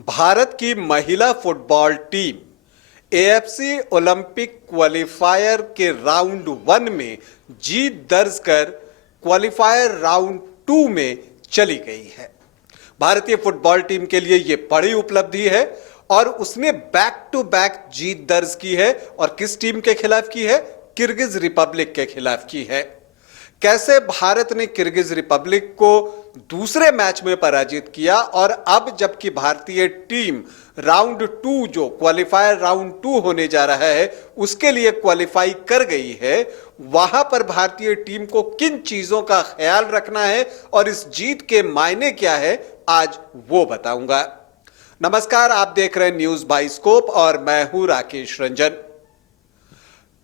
भारत की महिला football team AFC Olympic qualifier के राउंड 1 में जीत दर्ज कर क्वालिफायर राउंड 2 में चली गई है। भारतीय फुटबॉल टीम के लिए यह बड़ी उपलब्धि है और उसने बैक टू बैक जीत दर्ज की है। और किस टीम के खिलाफ की है? किर्गिज रिपब्लिक के खिलाफ की है। कैसे भारत ने किर्गिज रिपब्लिक को दूसरे मैच में पराजित किया और अब जबकि भारतीय टीम राउंड 2 जो क्वालिफायर राउंड 2 होने जा रहा है उसके लिए क्वालिफाई कर गई है, वहां पर भारतीय टीम को किन चीजों का ख्याल रखना है और इस जीत के मायने क्या है, आज वो बताऊंगा। नमस्कार, आप देख रहे हैं न्यूज बाइस्कोप और मैं हूं राकेश रंजन।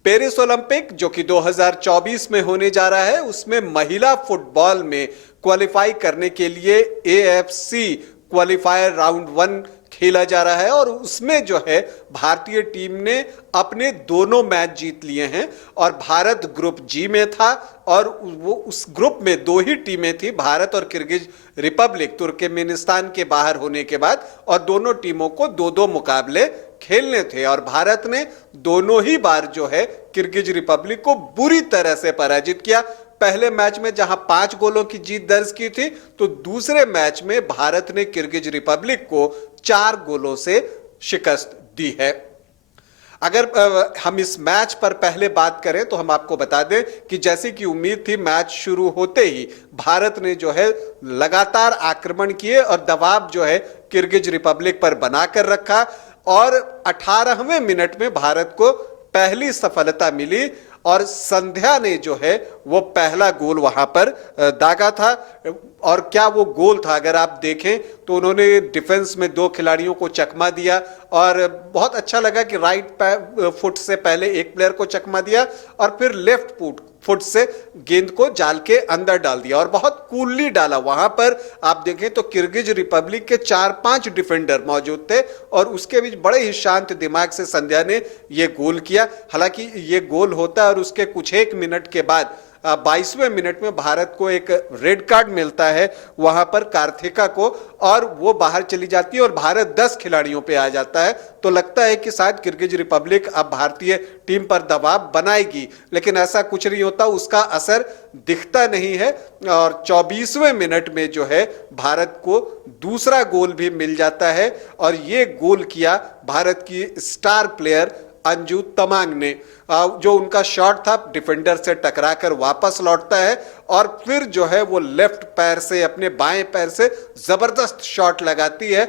पेरिस ओलंपिक जो कि 2024 में होने जा रहा है, उसमें महिला फुटबॉल में क्वालिफाई करने के लिए एएफसी क्वालिफायर राउंड 1 खेला जा रहा है और उसमें जो है भारतीय टीम ने अपने दोनों मैच जीत लिए हैं। और भारत ग्रुप जी में था और वो उस ग्रुप में दो ही टीमें थी, भारत और किर्गिज रिपब्लिक, तुर्कमेनिस्तान के बाहर होने के बाद, और दोनों टीमों को दो दो मुकाबले खेलने थे और भारत ने दोनों ही बार जो है किर्गिज रिपब्लिक को बुरी तरह से पराजित किया। पहले मैच में जहां 5 गोलों की जीत दर्ज की थी, तो दूसरे मैच में भारत ने किर्गिज रिपब्लिक को 4 गोलों से शिकस्त दी है। अगर हम इस मैच पर पहले बात करें तो हम आपको बता दें कि जैसे कि उम्मीद थी, मैच शुरू होते ही भारत ने जो है लगातार आक्रमण किए और दबाव जो है किर्गिज रिपब्लिक पर बनाकर रखा और 18वें मिनट में भारत को पहली सफलता मिली और संध्या ने जो है वो पहला गोल वहां पर दागा था। और क्या वो गोल था, अगर आप देखें तो उन्होंने डिफेंस में 2 खिलाड़ियों को चकमा दिया और बहुत अच्छा लगा कि राइट फुट से पहले एक प्लेयर को चकमा दिया और फिर लेफ्ट फुट से गेंद को जाल के अंदर डाल दिया और बहुत कूलली डाला। वहां पर आप देखें तो किर्गिज रिपब्लिक के 4-5 डिफेंडर मौजूद थे और उसके बीच बड़े ही शांत दिमाग से संध्या ने यह गोल किया। हालांकि यह गोल होता है और उसके कुछ एक मिनट के बाद 22वें मिनट में भारत को एक रेड कार्ड मिलता है वहां पर कार्थिका को, और वो बाहर चली जाती है और भारत 10 खिलाड़ियों पे आ जाता है। तो लगता है कि शायद किर्गिज रिपब्लिक अब भारतीय टीम पर दबाव बनाएगी, लेकिन ऐसा कुछ नहीं होता, उसका असर दिखता नहीं है। और 24वें मिनट में जो है भारत को दूसरा गोल भी मिल जाता है और ये गोल किया भारत की स्टार प्लेयर अंजू तमांग ने। जो उनका शॉट था डिफेंडर से टकराकर वापस लौटता है और फिर जो है वो लेफ्ट पैर से, अपने बाएं पैर से जबरदस्त शॉट लगाती है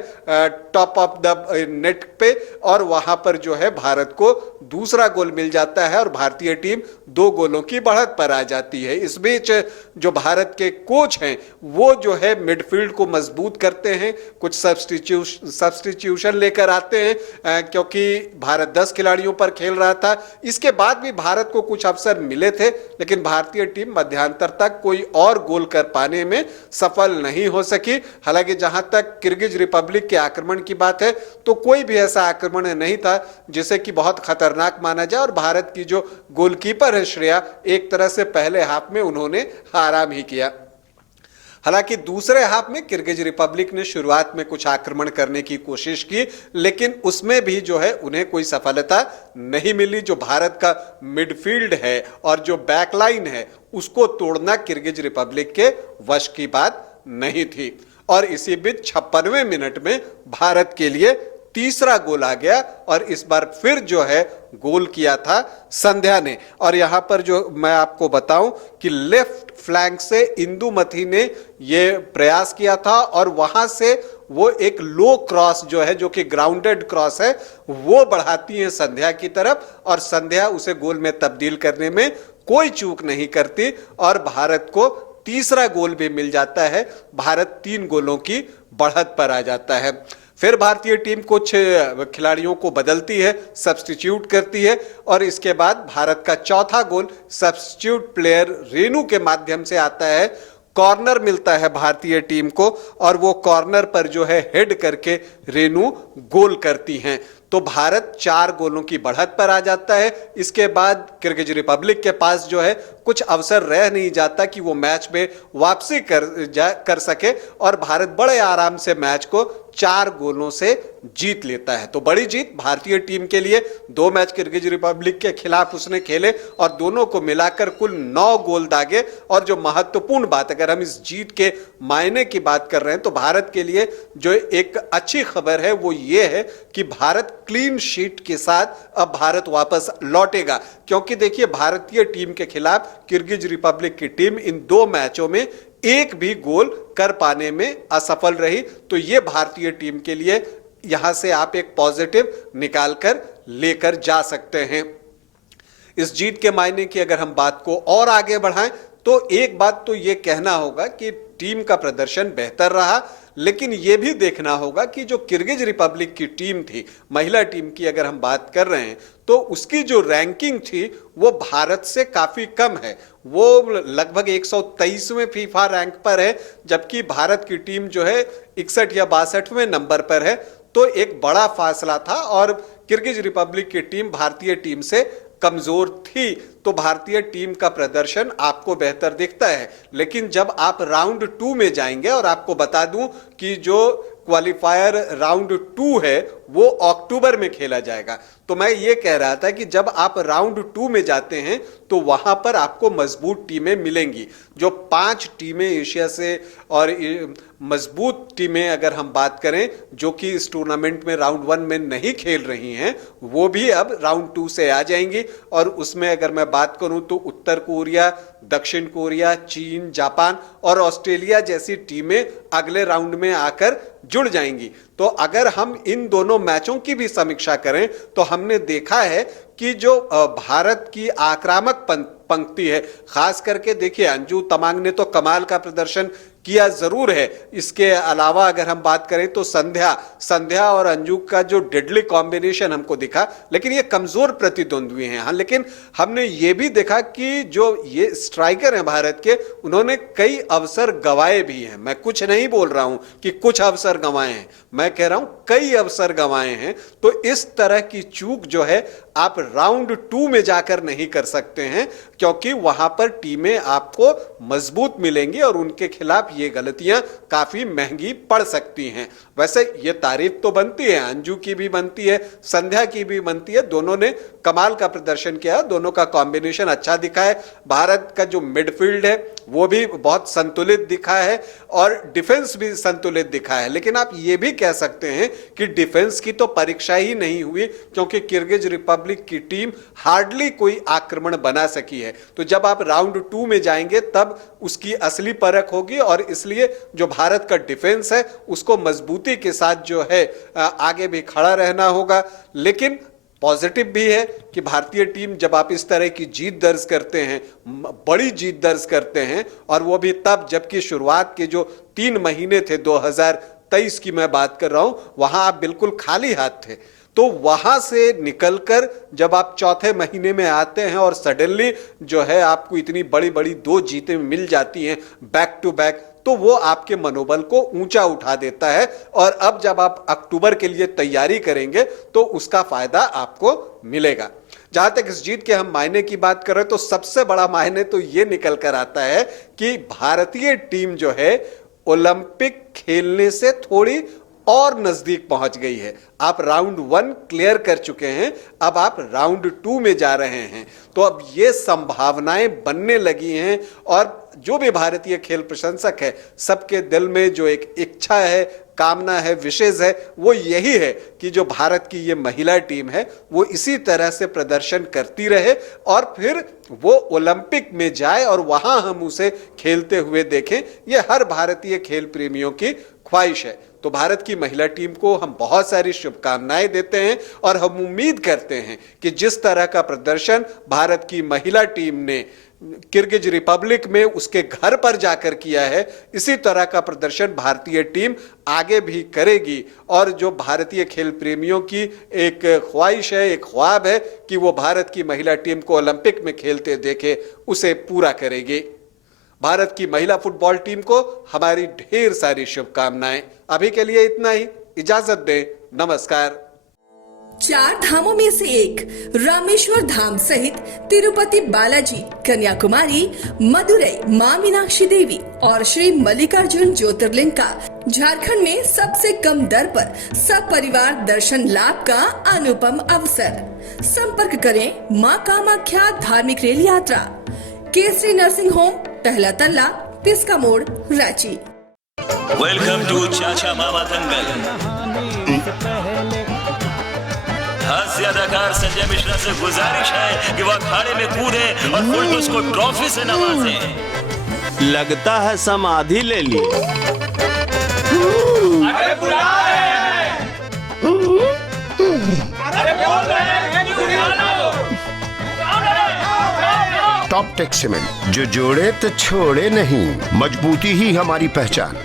टॉप ऑफ द नेट पे और वहां पर जो है भारत को दूसरा गोल मिल जाता है और भारतीय टीम 2 गोलों की बढ़त पर आ जाती है। इस बीच जो भारत के कोच हैं वो जो है मिडफील्ड को मजबूत करते हैं, कुछ सब्स्टिट्यूशन लेकर आते हैं क्योंकि भारत 10 खिलाड़ियों पर खेल रहा था। इसके बाद भी भारत को कुछ अवसर मिले थे, लेकिन भारतीय टीम मध्यांतर तक कोई और गोल कर पाने में सफल नहीं हो सकी। हालांकि जहां तक किर्गिज रिपब्लिक के आक्रमण की बात है तो कोई भी ऐसा आक्रमण नहीं था जिसे कि बहुत खतरनाक माना जाए और भारत की जो गोलकीपर है श्रेया, एक तरह से पहले हाफ में उन्होंने आराम ही किया। हालांकि दूसरे हाफ में किर्गिज रिपब्लिक ने शुरुआत में कुछ आक्रमण करने की कोशिश की, लेकिन उसमें भी जो है उन्हें कोई सफलता नहीं मिली। जो भारत का मिडफील्ड है और जो बैकलाइन है उसको तोड़ना किर्गिज रिपब्लिक के वश की बात नहीं थी। और इसी बीच 56वें मिनट में भारत के लिए तीसरा गोल आ गया और इस बार फिर जो है गोल किया था संध्या ने। और यहां पर जो मैं आपको बताऊं कि लेफ्ट फ्लैंक से इंदुमती ने यह प्रयास किया था और वहां से वो एक लो क्रॉस जो है, जो कि ग्राउंडेड क्रॉस है, वो बढ़ाती है संध्या की तरफ और संध्या उसे गोल में तब्दील करने में कोई चूक नहीं करती और भारत को तीसरा गोल भी मिल जाता है। भारत 3 गोलों की बढ़त पर आ जाता है। फिर भारतीय टीम कुछ खिलाड़ियों को बदलती है, सब्स्टिट्यूट करती है और इसके बाद भारत का चौथा गोल सब्स्टिट्यूट प्लेयर रेनू के माध्यम से आता है। कॉर्नर मिलता है भारतीय टीम को और वो कॉर्नर पर जो है हेड करके रेनू गोल करती हैं तो भारत 4 गोलों की बढ़त पर आ जाता है। इसके बाद किर्गिज रिपब्लिक के पास जो है कुछ अवसर रह नहीं जाता कि वो मैच में वापसी कर सके और भारत बड़े आराम से मैच को 4 गोलों से जीत लेता है। तो बड़ी जीत भारतीय टीम के लिए। 2 मैच किर्गिज रिपब्लिक के खिलाफ उसने खेले और दोनों को मिलाकर कुल 9 गोल दागे। और जो महत्वपूर्ण बात, अगर हम इस जीत के मायने की बात कर रहे हैं तो भारत के लिए जो एक अच्छी खबर है वो ये है कि भारत क्लीन शीट के साथ अब भारत वापस लौटेगा। क्योंकि देखिए, भारतीय टीम के खिलाफ किर्गिज रिपब्लिक की टीम इन 2 मैचों में एक भी गोल कर पाने में असफल रही। तो यह भारतीय टीम के लिए यहां से आप एक पॉजिटिव निकालकर लेकर जा सकते हैं। इस जीत के मायने की अगर हम बात को और आगे बढ़ाएं तो एक बात तो यह कहना होगा कि टीम का प्रदर्शन बेहतर रहा, लेकिन यह भी देखना होगा कि जो किर्गिज रिपब्लिक की टीम थी, महिला टीम की अगर हम बात कर रहे हैं, तो उसकी जो रैंकिंग थी वो भारत से काफी कम है। वो लगभग 123वें फीफा रैंक पर है, जबकि भारत की टीम जो है 61 या 62वें नंबर पर है। तो एक बड़ा फासला था और किर्गिज रिपब्लिक की टीम भारतीय टीम से कमजोर थी। तो भारतीय टीम का प्रदर्शन आपको बेहतर दिखता है। लेकिन जब आप राउंड 2 में जाएंगे, और आपको बता दूं कि जो क्वालिफायर राउंड 2 है वो अक्टूबर में खेला जाएगा, तो मैं ये कह रहा था कि जब आप राउंड 2 में जाते हैं तो वहां पर आपको मजबूत टीमें मिलेंगी। जो 5 टीमें एशिया से और मजबूत टीमें अगर हम बात करें जो कि इस टूर्नामेंट में राउंड 1 में नहीं खेल रही हैं, वो भी अब राउंड 2 से आ जाएंगी। और उसमें अगर मैं बात करूं तो उत्तर कोरिया, दक्षिण कोरिया, चीन, जापान और ऑस्ट्रेलिया जैसी टीमें अगले राउंड में आकर जुड़ जाएंगी। तो अगर हम इन दोनों मैचों की भी समीक्षा करें तो हमने देखा है कि जो भारत की आक्रामक पंक्ति है, खास करके देखिए अंजू तमांग ने तो कमाल का प्रदर्शन किया जरूर है। इसके अलावा अगर हम बात करें तो संध्या और अंजू का जो डेडली कॉम्बिनेशन हमको दिखा, लेकिन ये कमजोर प्रतिद्वंद्वी हैं। हाँ, लेकिन हमने ये भी देखा कि जो ये स्ट्राइकर हैं भारत के, उन्होंने कई अवसर गंवाए भी हैं। मैं कुछ नहीं बोल रहा हूं कि कुछ अवसर गंवाए हैं, मैं कह रहा हूं कई अवसर गंवाए हैं। तो इस तरह की चूक जो है आप राउंड 2 में जाकर नहीं कर सकते हैं, क्योंकि वहां पर टीमें आपको मजबूत मिलेंगी और उनके खिलाफ ये गलतियां काफी महंगी पड़ सकती हैं। वैसे ये तारीफ तो बनती है, अंजू की भी बनती है, संध्या की भी बनती है। दोनों ने कमाल का प्रदर्शन किया, दोनों का कॉम्बिनेशन अच्छा दिखा है। भारत का जो मिडफील्ड है वो भी बहुत संतुलित दिखा है और डिफेंस भी संतुलित दिखा है। लेकिन आप ये भी कह सकते हैं कि डिफेंस की तो परीक्षा ही नहीं हुई, क्योंकि किर्गिज रिपब्लिक की टीम हार्डली कोई आक्रमण बना सकी है। तो जब आप राउंड 2 में जाएंगे तब उसकी असली परख होगी और इसलिए जो भारत का डिफेंस है उसको मजबूती के साथ जो है आगे भी खड़ा रहना होगा। लेकिन पॉजिटिव भी है कि भारतीय टीम जब आप इस तरह की जीत दर्ज करते हैं, बड़ी जीत दर्ज करते हैं, और वो भी तब जबकि शुरुआत के जो 3 महीने थे 2023 की मैं बात कर रहा हूं, वहां आप बिल्कुल खाली हाथ थे। तो वहां से निकलकर जब आप चौथे महीने में आते हैं और सडनली जो है आपको इतनी बड़ी बड़ी 2 जीतें मिल जाती हैं बैक टू बैक, तो वो आपके मनोबल को ऊंचा उठा देता है। और अब जब आप अक्टूबर के लिए तैयारी करेंगे तो उसका फायदा आपको मिलेगा। जहां तक इस जीत के हम मायने की बात कर रहे हैं तो सबसे बड़ा मायने तो ये निकल कर आता है कि भारतीय टीम जो है ओलंपिक खेलने से थोड़ी और नजदीक पहुंच गई है। आप राउंड 1 क्लियर कर चुके हैं, अब आप राउंड 2 में जा रहे हैं। तो अब ये संभावनाएं बनने लगी हैं और जो भी भारतीय खेल प्रशंसक है, सबके दिल में जो एक इच्छा है, कामना है, विशेष है, वो यही है कि जो भारत की ये महिला टीम है वो इसी तरह से प्रदर्शन करती रहे और फिर वो ओलंपिक में जाए और वहां हम उसे खेलते हुए देखें। ये हर भारतीय खेल प्रेमियों की ख्वाहिश है। तो भारत की महिला टीम को हम बहुत सारी शुभकामनाएं देते हैं और हम उम्मीद करते हैं कि जिस तरह का प्रदर्शन भारत की महिला टीम ने किर्गिज रिपब्लिक में उसके घर पर जाकर किया है, इसी तरह का प्रदर्शन भारतीय टीम आगे भी करेगी। और जो भारतीय खेल प्रेमियों की एक ख्वाहिश है, एक ख्वाब है कि वो भारत की महिला टीम को ओलंपिक में खेलते देखे, उसे पूरा करेगी। भारत की महिला फुटबॉल टीम को हमारी ढेर सारी शुभकामनाएं। अभी के लिए इतना ही। इजाजत दें, नमस्कार। 4 धामों में से एक रामेश्वर धाम सहित तिरुपति बालाजी, कन्याकुमारी, मदुरई, मां मीनाक्षी देवी और श्री मल्लिकार्जुन ज्योतिर्लिंग का झारखंड में सबसे कम दर पर सपरिवार दर्शन लाभ का अनुपम अवसर। संपर्क करें मां कामाख्या धार्मिक रेल यात्रा, केसरी नर्सिंग होम, पहला तल्ला, पिस्का मोड़, रांची। वेलकम टू चाचा मामा दंगल। हास्य अदाकार संजय मिश्रा से गुजारिश है कि वह अखाड़े में कूदे और फुलटूस को ट्रॉफी से नवाजे। लगता है समाधि ले ली। अरे बुला रहे हैं। अरे बोल रहे हैं कि बुला लो। टॉप टेक सीमेंट, जो जोड़े तो छोड़े नहीं, मजबूती ही हमारी पहचान।